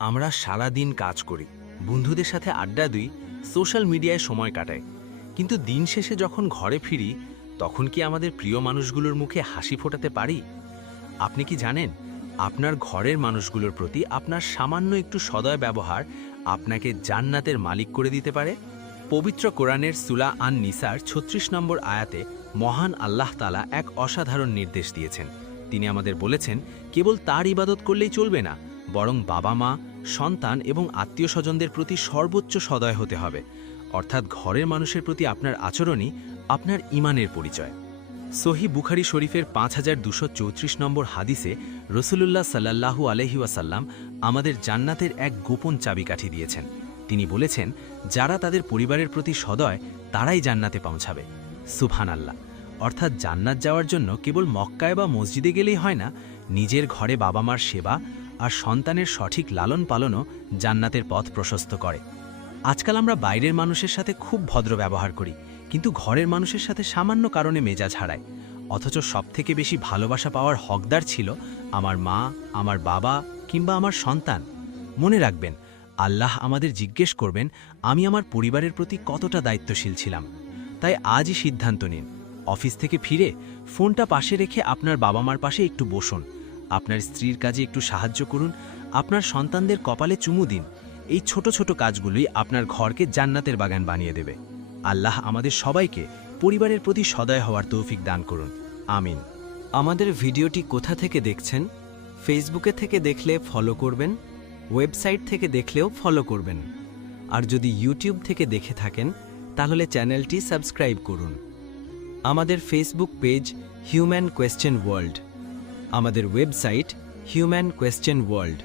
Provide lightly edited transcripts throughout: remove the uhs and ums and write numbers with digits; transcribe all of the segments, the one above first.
আমরা সারা দিন কাজ করি, বন্ধুদের সাথে আড্ডা দিই, সোশ্যাল মিডিয়ায় সময় কাটাই, কিন্তু দিন শেষে যখন ঘরে ফিরি তখন কি আমাদের প্রিয় মানুষগুলোর মুখে হাসি ফোটাতে পারি? আপনি কি জানেন, আপনার ঘরের মানুষগুলোর প্রতি আপনার সামান্য একটু সদয় ব্যবহার আপনাকে জান্নাতের মালিক করে দিতে পারে? পবিত্র কোরআনের সূরা আন নিসার ৩৬ নম্বর আয়াতে মহান আল্লাহ তাআলা এক অসাধারণ নির্দেশ দিয়েছেন। তিনি আমাদের বলেছেন, কেবল তার ইবাদত করলেই চলবে না, বরং বাবা মা, সন্তান এবং আত্মীয় স্বজনদের প্রতি সর্বোচ্চ সদয় হতে হবে। অর্থাৎ ঘরের মানুষের প্রতি আপনার আচরণই আপনার ঈমানের পরিচয়। সহিহ বুখারী শরীফের 5234 নম্বর হাদিসে রাসূলুল্লাহ সাল্লাল্লাহু আলাইহি ওয়াসাল্লাম আমাদের জান্নাতের এক গোপন চাবিকাঠি দিয়েছেন। তিনি বলেছেন, যারা তাদের পরিবারের প্রতি সদয় তারাই জান্নাতে পৌঁছাবে। সুবহানাল্লাহ। অর্থাৎ জান্নাত যাওয়ার জন্য কেবল মক্কায় বা মসজিদে গেলেই হয় না, নিজের ঘরে বাবা মার সেবা আর সন্তানের সঠিক লালন পালনও জান্নাতের পথ প্রশস্ত করে। আজকাল আমরা বাইরের মানুষের সাথে খুব ভদ্র ব্যবহার করি, কিন্তু ঘরের মানুষের সাথে সামান্য কারণে মেজাজ হারায়। অথচ সবথেকে বেশি ভালোবাসা পাওয়ার হকদার ছিল আমার মা, আমার বাবা কিংবা আমার সন্তান। মনে রাখবেন, আল্লাহ আমাদের জিজ্ঞেস করবেন আমি আমার পরিবারের প্রতি কতটা দায়িত্বশীল ছিলাম। তাই আজই সিদ্ধান্ত নিন, অফিস থেকে ফিরে ফোনটা পাশে রেখে আপনার বাবা মার পাশে একটু বসুন, আপনার স্ত্রীর কাজে একটু সাহায্য করুন, আপনার সন্তানদের কপালে চুমু দিন। এই ছোট ছোট কাজগুলোই আপনার ঘরকে জান্নাতের বাগান বানিয়ে দেবে। আল্লাহ আমাদের সবাইকে পরিবারের প্রতি সদয় হওয়ার তৌফিক দান করুন। আমিন। আমাদের ভিডিওটি কোথা থেকে দেখছেন? ফেসবুকে থেকে দেখলে ফলো করবেন, ওয়েবসাইট থেকে দেখলেও ফলো করবেন। আর যদি ইউটিউব থেকে দেখে থাকেন তাহলে চ্যানেলটি সাবস্ক্রাইব করুন। আমাদের Facebook page human question world, আমাদের ওয়েবসাইট হিউম্যান কোয়েশ্চেন ওয়ার্ল্ড,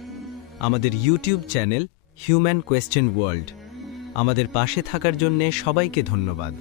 আমাদের YouTube channel human question world. আমাদের পাশে থাকার জন্যে সবাইকে ধন্যবাদ।